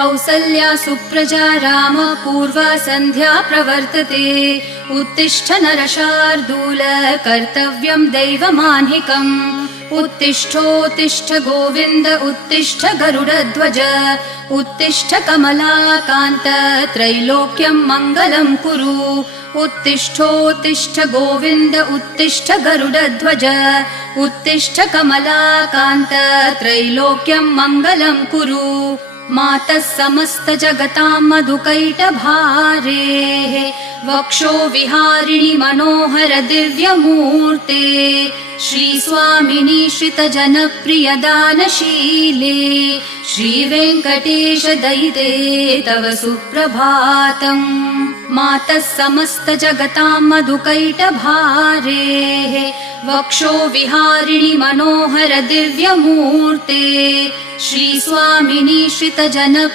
कौसल्या सुप्रजा राम पूर्वा सन्ध्या प्रवर्तते। उत्तिष्ठ नरशार्दूल कर्तव्यं दैवमान्हिकम्। उत्तिष्ठोत्तिष्ठ गोविन्द उत्तिष्ठ गरुडध्वज। उत्तिष्ठ कमलाकान्त त्रैलोक्यं मङ्गलं कुरु। उत्तिष्ठोत्तिष्ठ गोविन्द उत्तिष्ठ गरुडध्वज। उत्तिष्ठ कमलाकान्त त्रैलोक्यं मङ्गलं कुरु। मातः समस्त जगतां मधुकैटभारेः वक्षो विहारिणि मनोहर दिव्यमूर्ते। श्रीस्वामिनि श्रितजनप्रियदानशीले श्रीवेङ्कटेश दयिते तव सुप्रभातम्। मातः समस्त जगतां मधुकैटभारेः वक्षो विहारिणि मनोहर दिव्यमूर्ते। श्रीस्वामिनि श्रितजनप्रिय